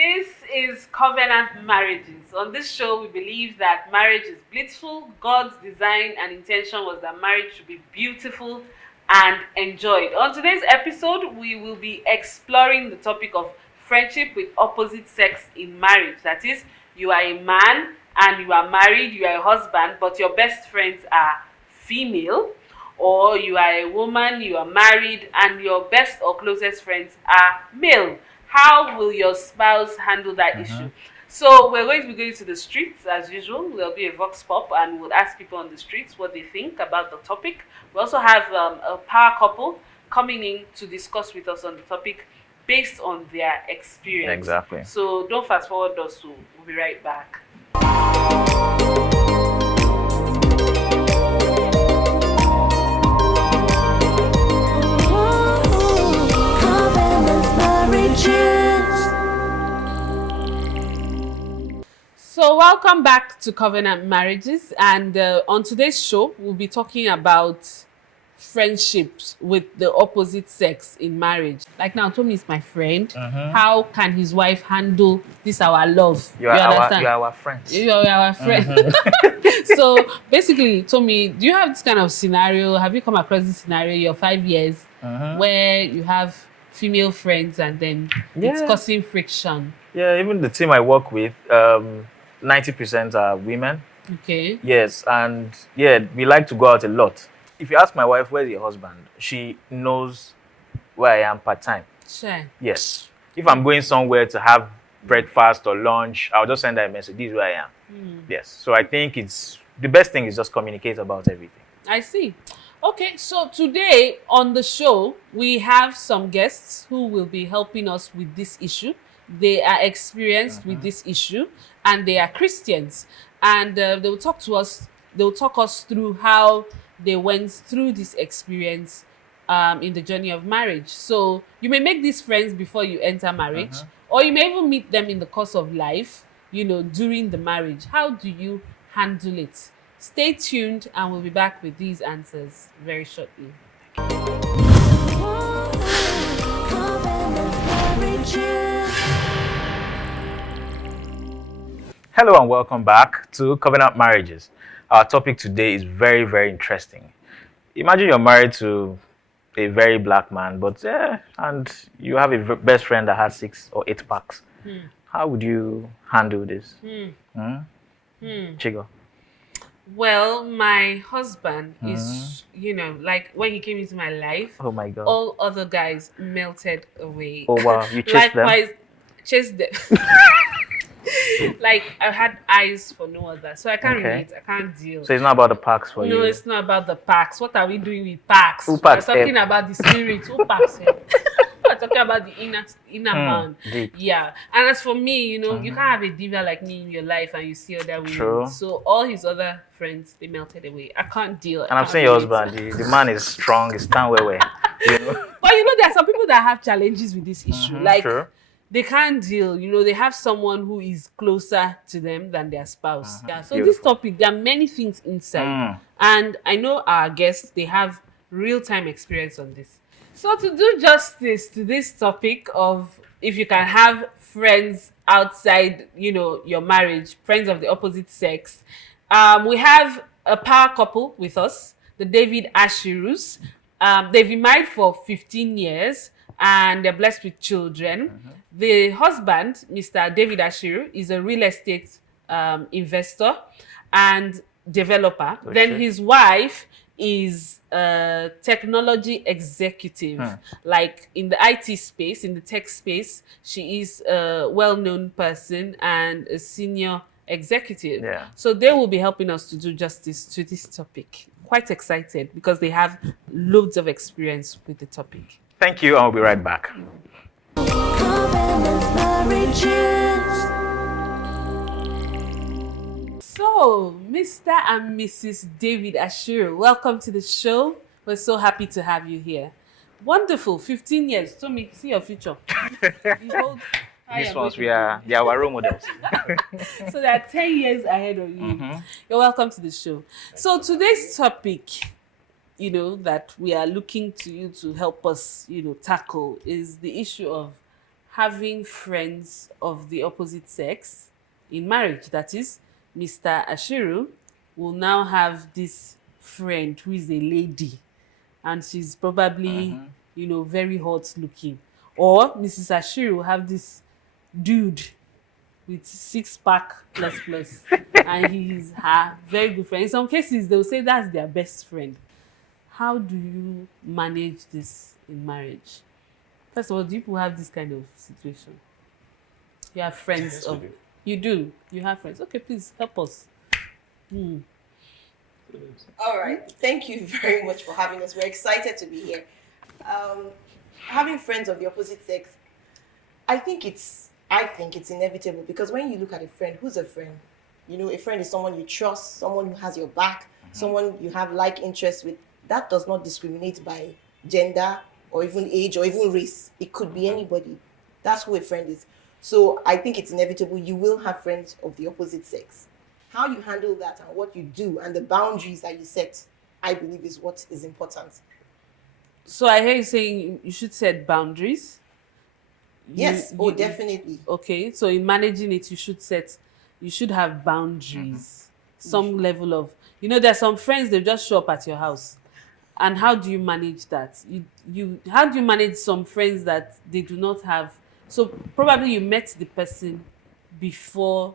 This is Covenant Marriages. On this show, we believe that marriage is blissful. God's design and intention was that marriage should be beautiful and enjoyed. On today's episode, we will be exploring the topic of friendship with opposite sex in marriage. That is, you are a man and you are married, you are a husband, but your best friends are female, or you are a woman, you are married, and your best or closest friends are male. How will your spouse handle that issue? So we're going to be going to the streets as usual. There'll be a vox pop and we'll ask people on the streets what they think about the topic. We also have a power couple coming in to discuss with us on the topic based on their experience. Exactly. So don't fast forward us. We'll be right back. So welcome back to Covenant Marriages, and on today's show we'll be talking about friendships with the opposite sex in marriage. Like now, Tommy is my friend. How can his wife handle this our love? You are our friends. You are our friend. So basically, Tommy, do you have this kind of scenario? Have you come across this scenario in your 5 years where you have female friends and then it's causing friction? Yeah, even the team I work with, 90% are women. Okay. Yes, and yeah, we like to go out a lot. If you ask my wife, where's your husband? She knows where I am part-time. Sure. Yes. If I'm going somewhere to have breakfast or lunch, I'll just send her a message. This is where I am. Yes. So I think it's the best thing is just communicate about everything. I see. Okay, so today on the show, we have some guests who will be helping us with this issue. They are experienced with this issue and they are Christians. And they will talk to us, they'll talk us through how they went through this experience in the journey of marriage. So you may make these friends before you enter marriage, or you may even meet them in the course of life, you know, during the marriage. How do you handle it? Stay tuned and we'll be back with these answers very shortly. Hello and welcome back to Covenant Marriages. Our topic today is very, very interesting. Imagine you're married to a very black man, but and you have a best friend that has 6 or 8 packs. How would you handle this? Chigo. Well, my husband is, you know, like when he came into my life, Oh my God. all other guys melted away. Oh wow, you chased them? Likewise, chased them. Like I had eyes for no other, so I can't relate. I can't deal. So it's not about the packs for you? No, it's not about the packs. What are we doing with packs? Who packs We're talking about the spirit. Who packs it? We're talking about the inner man. Deep. Yeah. And as for me, you know, you can't have a diva like me in your life and you see other women. True. So all his other friends, they melted away. I can't deal. And I'm saying your husband, the man is strong, he's stand well. You know? But you know, there are some people that have challenges with this issue. Like True. they can't deal, you know, they have someone who is closer to them than their spouse. Yeah. So Beautiful. this topic, there are many things inside. And I know our guests, they have real-time experience on this. So to do justice to this topic of if you can have friends outside, you know, your marriage, friends of the opposite sex, we have a power couple with us, the David Ashirus. They've been married for 15 years and they're blessed with children. The husband, Mr. David Ashiru, is a real estate investor and developer. Then his wife is a technology executive. Like in the IT space, in the tech space, she is a well-known person and a senior executive. Yeah. So they will be helping us to do justice to this topic. Quite excited because they have loads of experience with the topic. Thank you, and we'll be right back. So, Mr. and Mrs. David Ashir, welcome to the show. We're so happy to have you here. Wonderful, 15 years. Tommy, see your future. Behold, These ones, they are our role models. So they're 10 years ahead of you. You're welcome to the show. So today's topic, you know, that we are looking to you to help us, you know, tackle is the issue of having friends of the opposite sex in marriage. That is, Mr. Ashiru will now have this friend who is a lady, and she's probably, very hot looking. Or Mrs. Ashiru will have this dude with six pack plus plus, and he's her very good friend. In some cases, they'll say that's their best friend. How do you manage this in marriage? First of all, do people have this kind of situation? You have friends Yes, of we do. you do. You have friends. Okay, please help us. All right. Thank you very much for having us. We're excited to be here. Um, Having friends of the opposite sex, I think it's inevitable because when you look at a friend, who's a friend? A friend is someone you trust, someone who has your back, someone you have like interests with. That does not discriminate by gender or even age or even race. It could be anybody. That's who a friend is. So I think it's inevitable. You will have friends of the opposite sex. How you handle that and what you do and the boundaries that you set, I believe, is what is important. So I hear you saying you should set boundaries. Yes, You- definitely. Okay, so in managing it, you should have boundaries, some level of, there are some friends they just show up at your house, and how do you manage that? How do you manage some friends that they do not have? So probably you met the person before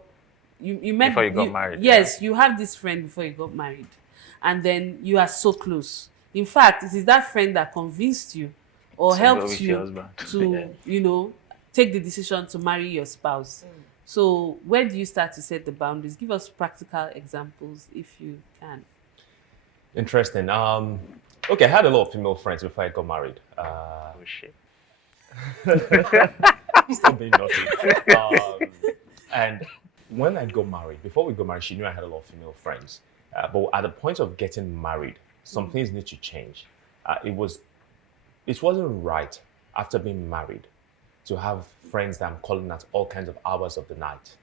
you met Before you got married, Yes, you have this friend before you got married, and then you are so close. In fact, it is that friend that convinced you or To go helped with your you husband. to take the decision to marry your spouse. So where do you start to set the boundaries? Give us practical examples if you can. Interesting. Okay, I had a lot of female friends before I got married. Oh shit. Still being naughty. And when I got married, before we got married, she knew I had a lot of female friends. But at the point of getting married, some things need to change. It wasn't right after being married to have friends that I'm calling at all kinds of hours of the night.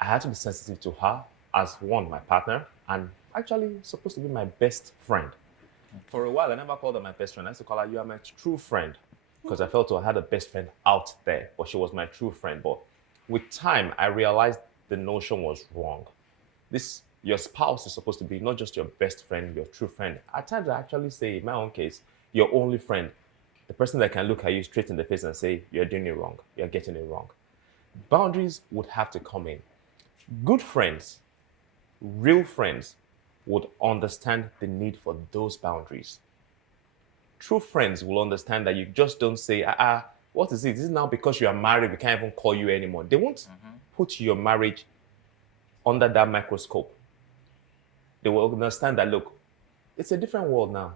I had to be sensitive to her as one, my partner, and actually supposed to be my best friend. For a while, I never called her my best friend. I used to call her, you are my true friend. Because I felt I had a best friend out there, but she was my true friend. But with time, I realized the notion was wrong. Your spouse is supposed to be not just your best friend, your true friend. At times, I actually say, in my own case, your only friend. The person that can look at you straight in the face and say, you're doing it wrong, you're getting it wrong. Boundaries would have to come in. Good friends, real friends, would understand the need for those boundaries. True friends will understand that you just don't say, what is it? This is now because you are married, we can't even call you anymore. They won't put your marriage under that microscope. They will understand that, look, it's a different world now.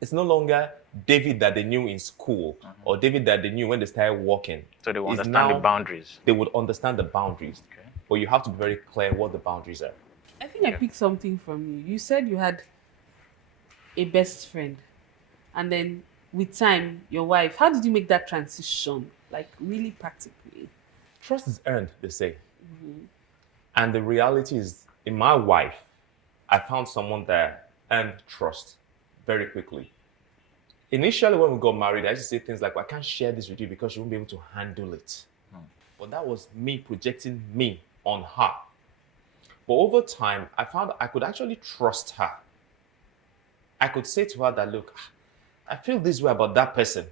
It's no longer David that they knew in school or David that they knew when they started working. So they will It's understand the now- boundaries. They would understand the boundaries. Okay. But you have to be very clear what the boundaries are. I think I picked something from you. You said you had a best friend, and then with time, your wife. How did you make that transition? Like really practically. Trust is earned, they say. And the reality is, in my wife, I found someone that earned trust very quickly. Initially, when we got married, I used to say things like, well, I can't share this with you because you won't be able to handle it. But that was me projecting me on her. But over time, I found I could actually trust her. I could say to her that, look, I feel this way about that person,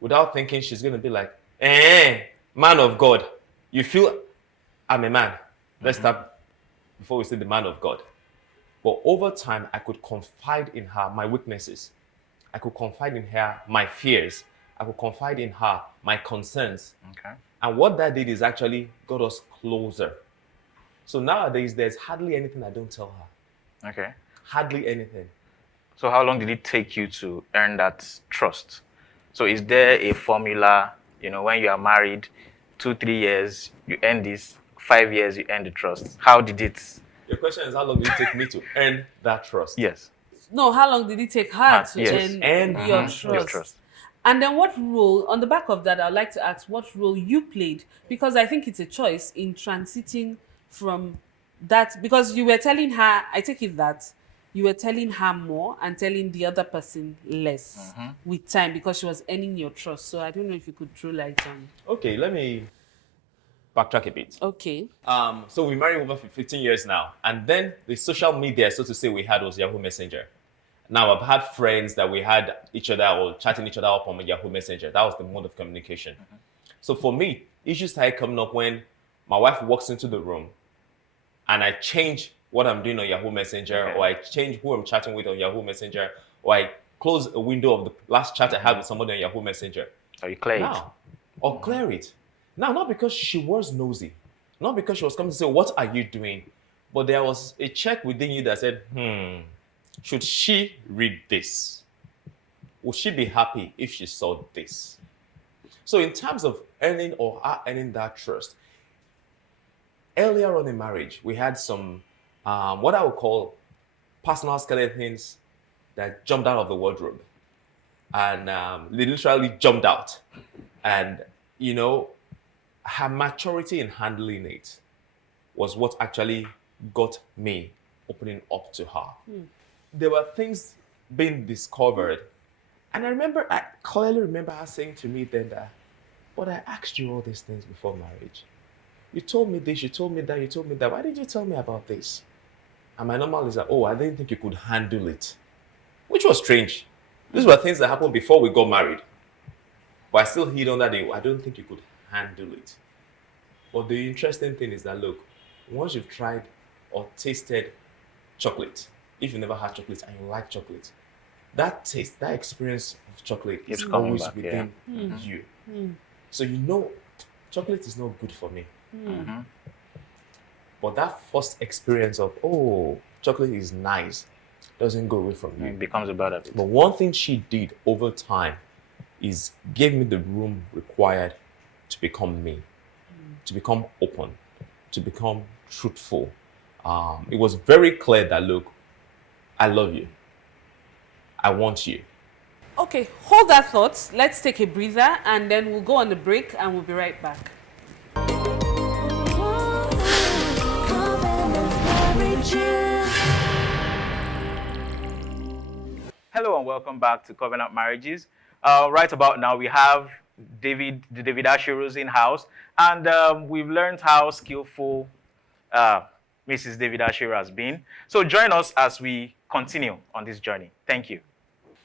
without thinking she's going to be like, man of God, you feel I'm a man. Let's start before we say the man of God. But over time, I could confide in her my weaknesses. I could confide in her my fears. I could confide in her my concerns. Okay. And what that did is actually got us closer. So nowadays, there's hardly anything I don't tell her. Okay. Hardly anything. So how long did it take you to earn that trust? So is there a formula, when you are married, 2-3 years, you earn this, 5 years, you earn the trust? How did it? Your question is, how long did it take me to earn that trust? Yes. No, how long did it take her to yes. earn And your mhm, trust? Your trust. And then what role, on the back of that, I'd like to ask what role you played, because I think it's a choice in transiting from that, because you were telling her, I take it that you were telling her more and telling the other person less with time because she was earning your trust. So I don't know if you could throw light on. Okay, let me backtrack a bit. Okay. So we married over 15 years now, and then the social media, so to say, we had was Yahoo Messenger. Now I've had friends that we had each other or chatting each other up on Yahoo Messenger. That was the mode of communication. So for me, issues started coming up when my wife walks into the room and I change what I'm doing on Yahoo Messenger, or I change who I'm chatting with on Yahoo Messenger, or I close a window of the last chat I had with somebody on Yahoo Messenger. Or you clear it. Now, or clear it. Now, not because she was nosy, not because she was coming to say, what are you doing? But there was a check within you that said, should she read this? Would she be happy if she saw this? So in terms of earning or earning that trust, earlier on in marriage, we had some, what I would call personal skeletons that jumped out of the wardrobe. And they literally jumped out. And, you know, her maturity in handling it was what actually got me opening up to her. There were things being discovered. And I clearly remember her saying to me then that, but I asked you all these things before marriage. You told me this, you told me that, you told me that. Why did you tell me about this? And my normal is like, oh, I didn't think you could handle it. Which was strange. These were things that happened before we got married. But I still hid on that day. I don't think you could handle it. But the interesting thing is that, look, once you've tried or tasted chocolate, if you never had chocolate and you like chocolate, that taste, that experience of chocolate is always back, within you. So you know chocolate is not good for me. But that first experience of, oh, chocolate is nice, doesn't go away from you. It becomes a bad habit. But one thing she did over time is gave me the room required to become me, to become open, to become truthful. It was very clear that, look, I love you. I want you. Okay, hold that thought. Let's take a breather and then we'll go on the break and we'll be right back. Hello and welcome back to Covenant Marriages. Right about now, we have the David Ashirus in house, and we've learned how skillful Mrs. David Ashirus has been. So join us as we continue on this journey. Thank you.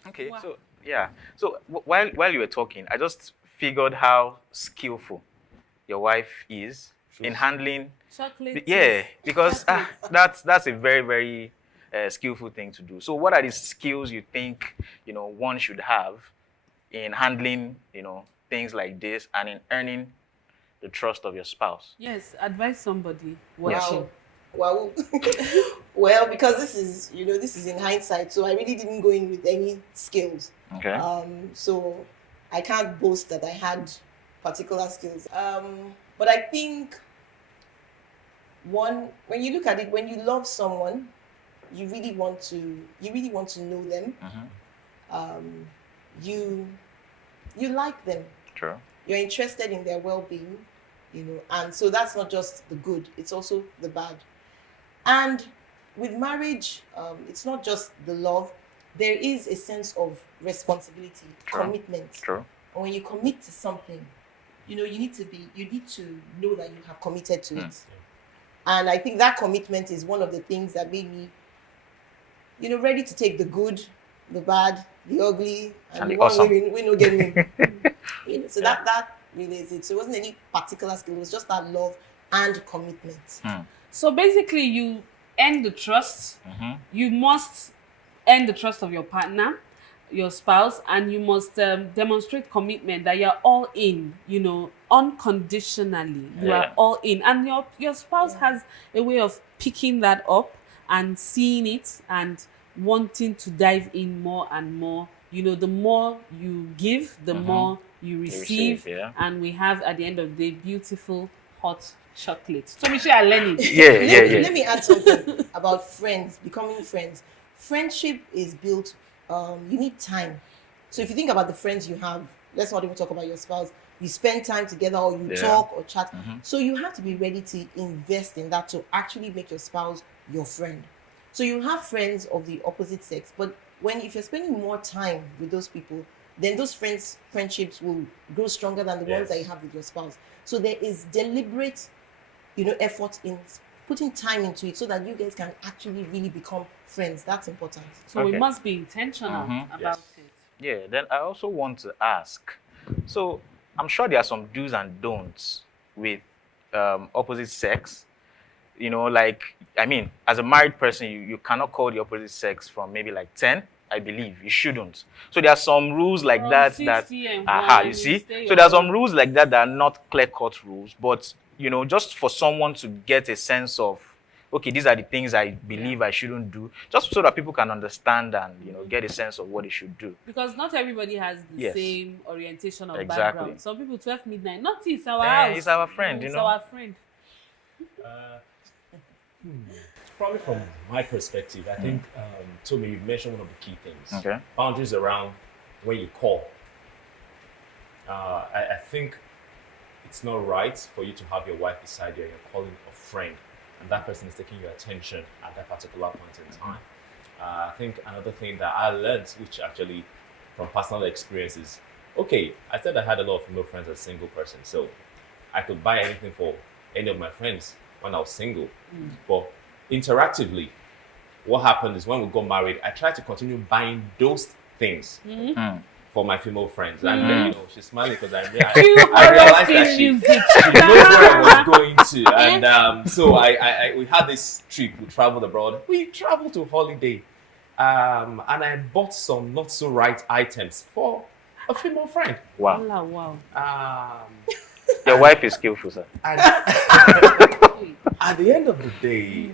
Okay, Wow. so yeah, so while you were talking, I just figured how skillful your wife is in handling. Chocolate. Yeah, because that's a very, very skillful thing to do. So what are the skills you think one should have in handling things like this and in earning the trust of your spouse? Yes, advise somebody watching. Wow. Well, because this is in hindsight, so I really didn't go in with any skills. Okay. So I can't boast that I had particular skills. But I think when you look at it, when you love someone, you really want to know them. You like them. True. You're interested in their well-being, and so that's not just the good, it's also the bad. And with marriage, it's not just the love, there is a sense of responsibility, commitment. True. And when you commit to something, you need to know that you have committed to it. And I think that commitment is one of the things that made me, ready to take the good, the bad, the ugly, and the one awesome. we know get me. So that really is it. So it wasn't any particular skill, it was just that love and commitment. So basically, you earn the trust. You must earn the trust of your partner, your spouse, and you must demonstrate commitment that you're all in, unconditionally. You are all in. And your spouse has a way of picking that up and seeing it and wanting to dive in more and more. The more you give, the more you receive. And we have, at the end of the day, beautiful, hot chocolate. So Michelle, are learning. Let me add something about friends, becoming friends. Friendship is built, you need time. So if you think about the friends you have, let's not even talk about your spouse, you spend time together or you talk or chat. So you have to be ready to invest in that to actually make your spouse your friend. So you have friends of the opposite sex, but if you're spending more time with those people, then those friendships will grow stronger than the ones that you have with your spouse. So there is deliberate, effort in putting time into it so that you guys can actually really become friends. That's important. So we Okay. must be intentional about it. Yeah, then I also want to ask, so I'm sure there are some do's and don'ts with opposite sex. Like, I mean, as a married person, you cannot call the opposite sex from maybe like 10, I believe. You shouldn't. So there are some rules like From that 60 and aha, one, you see? stay So there are some away. rules like that are not clear-cut rules, but, just for someone to get a sense of, okay, these are the things I believe I shouldn't do, just so that people can understand and, get a sense of what they should do. Because not everybody has the Yes. same orientation or Exactly. background. Some people 12 midnight. Not it's our Eh, house. it's our friend, It's you know. our friend. Probably from my perspective, I think, Tommy, you mentioned one of the key things. Okay. Boundaries around when you call. I think it's not right for you to have your wife beside you and you're calling a friend and that person is taking your attention at that particular point in time. I think another thing that I learned, which actually from personal experiences, okay, I said I had a lot of female friends as a single person, so I could buy anything for any of my friends when I was single. But interactively, what happened is when we got married, I tried to continue buying those things for my female friends. And then, she's smiling because I realized that she knows where I was going to. And so we had this trip, we traveled abroad. We traveled to holiday. And I bought some not so right items for a female friend. Wow. Wow. Your wife is skillful, sir. And at the end of the day,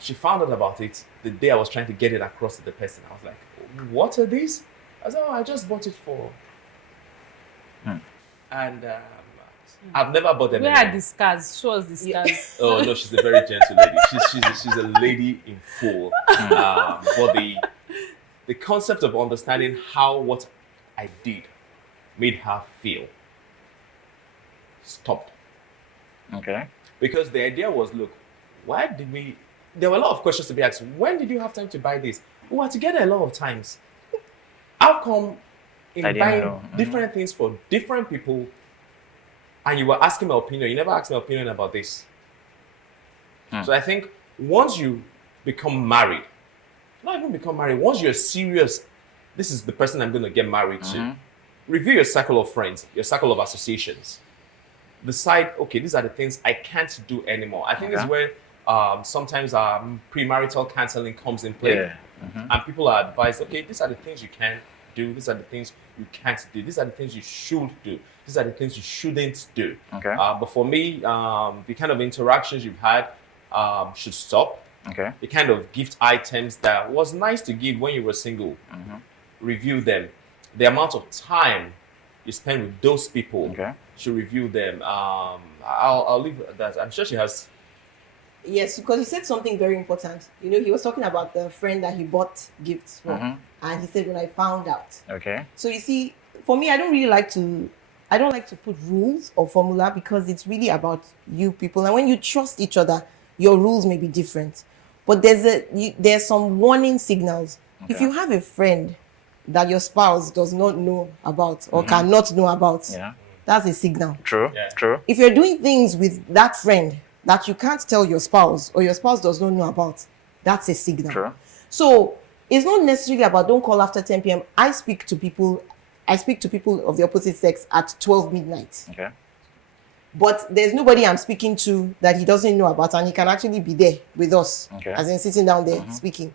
she found out about it the day I was trying to get it across to the person. I was like, what are these? I said, I just bought it for. And I've never bought them. Where are the scars? Show us the scars. Oh no, she's a very gentle lady. She's a lady in full. But the concept of understanding how what I did made her feel stopped. Okay. Because the idea was, look, why did we? There were a lot of questions to be asked. When did you have time to buy this? We were together a lot of times. How come in I didn't buying know. different things for different people, and you were asking my opinion? You never asked my opinion about this. So I think once you become married, not even become married, once you're serious, this is the person I'm going to get married to. Review your circle of friends, your circle of associations. Decide, okay, these are the things I can't do anymore. I think this is where sometimes premarital counseling comes in play. Yeah. And people are advised, okay, these are the things you can do, these are the things you can't do, these are the things you should do, these are the things you shouldn't do. Okay. But for me, the kind of interactions you've had should stop. Okay. The kind of gift items that was nice to give when you were single, review them. The amount of time you spend with those people should review them. I'll leave that. I'm sure she has. Yes, because he said something very important. He was talking about the friend that he bought gifts for, and he said, when I found out. Okay. So you see, for me, I don't like to put rules or formula because it's really about you people. And when you trust each other, your rules may be different. But there's some warning signals. If you have a friend that your spouse does not know about or cannot know about, that's a signal. True. Yeah. True. If you're doing things with that friend that you can't tell your spouse or your spouse does not know about, that's a signal. True. So it's not necessarily about don't call after 10 p.m. I speak to people of the opposite sex at 12 midnight. Okay. But there's nobody I'm speaking to that he doesn't know about, and he can actually be there with us, as in sitting down there speaking.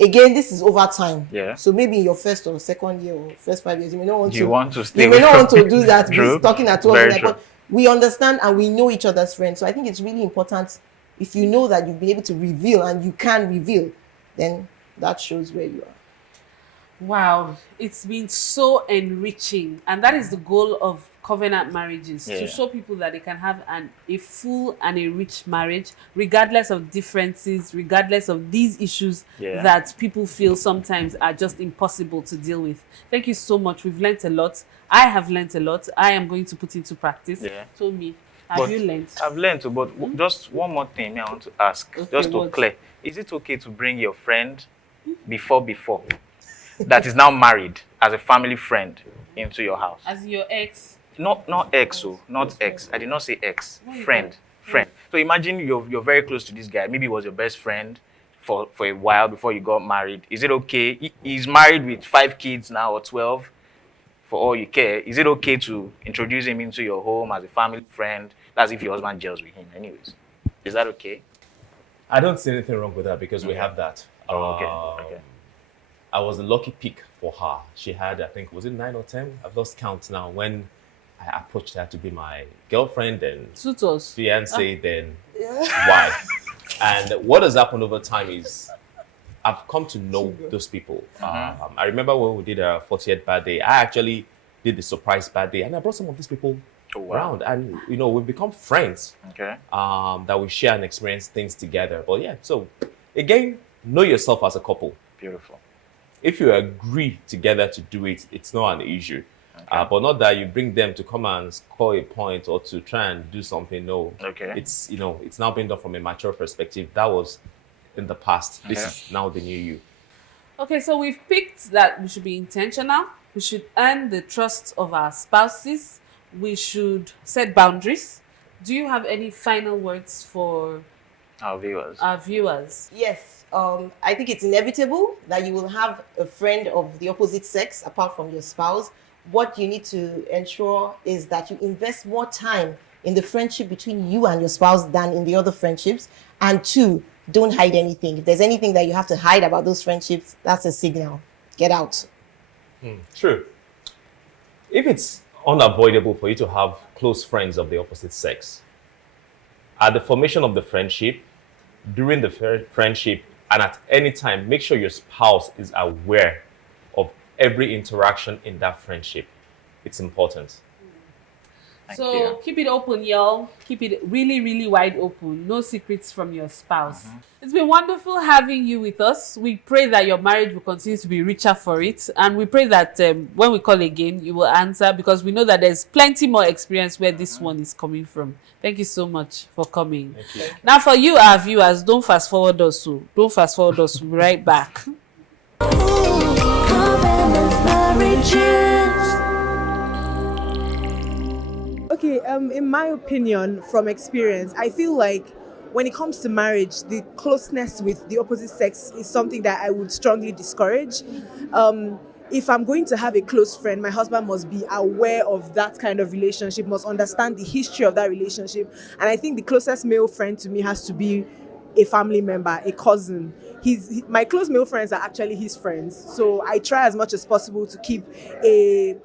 Again, this is over time. Yeah. So maybe in your first or second year or first 5 years, you may not want to stay you may with not want to do that. True. Talking at 12 Very midnight, true. but we understand and we know each other's friends. So I think it's really important if you know that you'll be able to reveal and you can reveal, then that shows where you are. Wow, it's been so enriching, and that is the goal of covenant marriages Yeah. to show people that they can have a full and a rich marriage, regardless of differences, regardless of these issues Yeah. that people feel sometimes are just impossible to deal with. Thank you so much. We've learnt a lot. I have learnt a lot. I am going to put into practice. Yeah. Told me. Have But you learnt? I've learned to, but just one more thing I want to ask, Okay, just to what? clear. Is it okay to bring your friend before that is now married as a family friend into your house? As your ex. Not ex, oh, not ex. I did not say ex. What you Friend, call? friend. So imagine you're very close to this guy. Maybe he was your best friend for a while before you got married. Is it okay? He's married with 5 kids now or 12. For all you care, is it okay to introduce him into your home as a family friend? That's if your husband gels with him, anyways. Is that okay? I don't see anything wrong with that because we have that. Oh, okay. Okay. I was the lucky pick for her. She had, I think, was it 9 or 10? I've lost count now. When I approached her to be my girlfriend and Suitors. fiance, then wife. And what has happened over time is I've come to know those people. I remember when we did a 40th birthday, I actually did the surprise birthday and I brought some of these people around, and we've become friends. Okay. That we share and experience things together. But yeah, so again, know yourself as a couple. Beautiful. If you agree together to do it, it's not an issue. But not that you bring them to come and score a point or to try and do something. No. Okay. It's it's now being done from a mature perspective. That was in the past. This is now the new you. Okay, so we've picked that we should be intentional. We should earn the trust of our spouses. We should set boundaries. Do you have any final words for Our viewers. our viewers? Yes, I think it's inevitable that you will have a friend of the opposite sex apart from your spouse. What you need to ensure is that you invest more time in the friendship between you and your spouse than in the other friendships. And 2, don't hide anything. If there's anything that you have to hide about those friendships, that's a signal. Get out. True. If it's unavoidable for you to have close friends of the opposite sex, at the formation of the friendship, during the friendship, and at any time, make sure your spouse is aware of every interaction in that friendship. It's important. Thank you. Keep it open, y'all. Keep it really, really wide open. No secrets from your spouse. It's been wonderful having you with us. We pray that your marriage will continue to be richer for it. And we pray that when we call again, you will answer, because we know that there's plenty more experience where this one is coming from. Thank you so much for coming. Thank you. Now, for you, our viewers, don't fast forward us. So don't fast forward us. We'll be right back. Okay, in my opinion, from experience, I feel like when it comes to marriage, the closeness with the opposite sex is something that I would strongly discourage. If I'm going to have a close friend, my husband must be aware of that kind of relationship, must understand the history of that relationship. And I think the closest male friend to me has to be a family member, a cousin. My close male friends are actually his friends. So I try as much as possible to keep a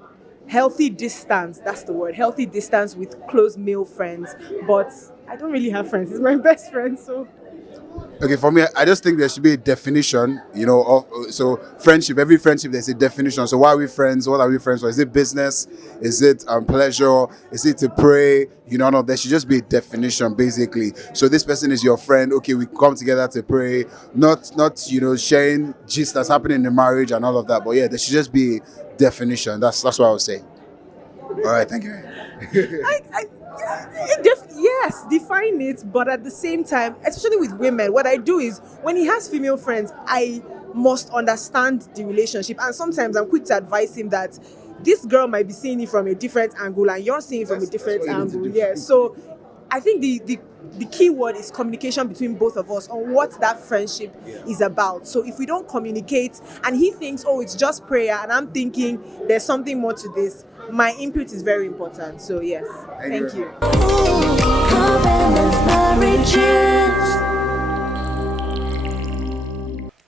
healthy distance, that's the word, healthy distance with close male friends. But I don't really have friends. He's my best friend, so. Okay, for me, I just think there should be a definition, so friendship, every friendship, there's a definition. So why are we friends? What are we friends for? Is it business? Is it pleasure? Is it to pray? No, there should just be a definition, basically. So this person is your friend. Okay, we come together to pray, not sharing gist that's happening in the marriage and all of that. But yeah, there should just be a definition. That's what I would say. All right, thank you. Yes, define it, but at the same time, especially with women, what I do is when he has female friends, I must understand the relationship, and sometimes I'm quick to advise him that this girl might be seeing it from a different angle and you're seeing it from a different angle. Yeah, so I think the key word is communication between both of us on what that friendship is about. So if we don't communicate and he thinks, oh, it's just prayer, and I'm thinking there's something more to this, my input is very important. So yes, thank you.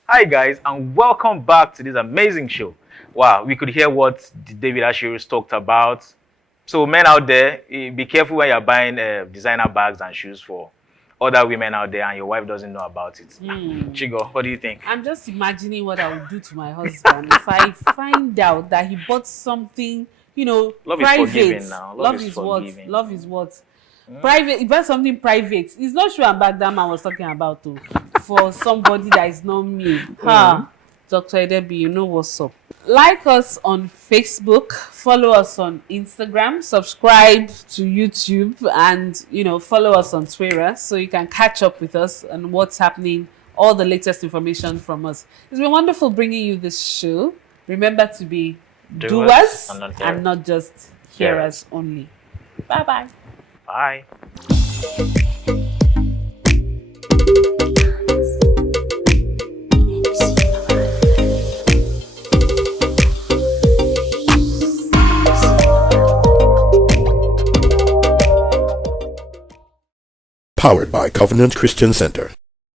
Hi guys, and welcome back to this amazing show. Wow, we could hear what David Ashirus talked about. So men out there, be careful when you're buying designer bags and shoes for other women out there and your wife doesn't know about it. Chigo, what do you think? I'm just imagining what I would do to my husband if I find out that he bought something Love is private. forgiving now. Love is what? forgiving. Love is what? Private. If that's something private, it's not sure about that man was talking about too. For somebody that is not me. Dr. Edebi, you know what's up. Like us on Facebook, follow us on Instagram, subscribe to YouTube, and follow us on Twitter so you can catch up with us and what's happening, all the latest information from us. It's been wonderful bringing you this show. Remember to be doers and not just hearers only. Bye-bye. Bye. Powered by Covenant Christian Center.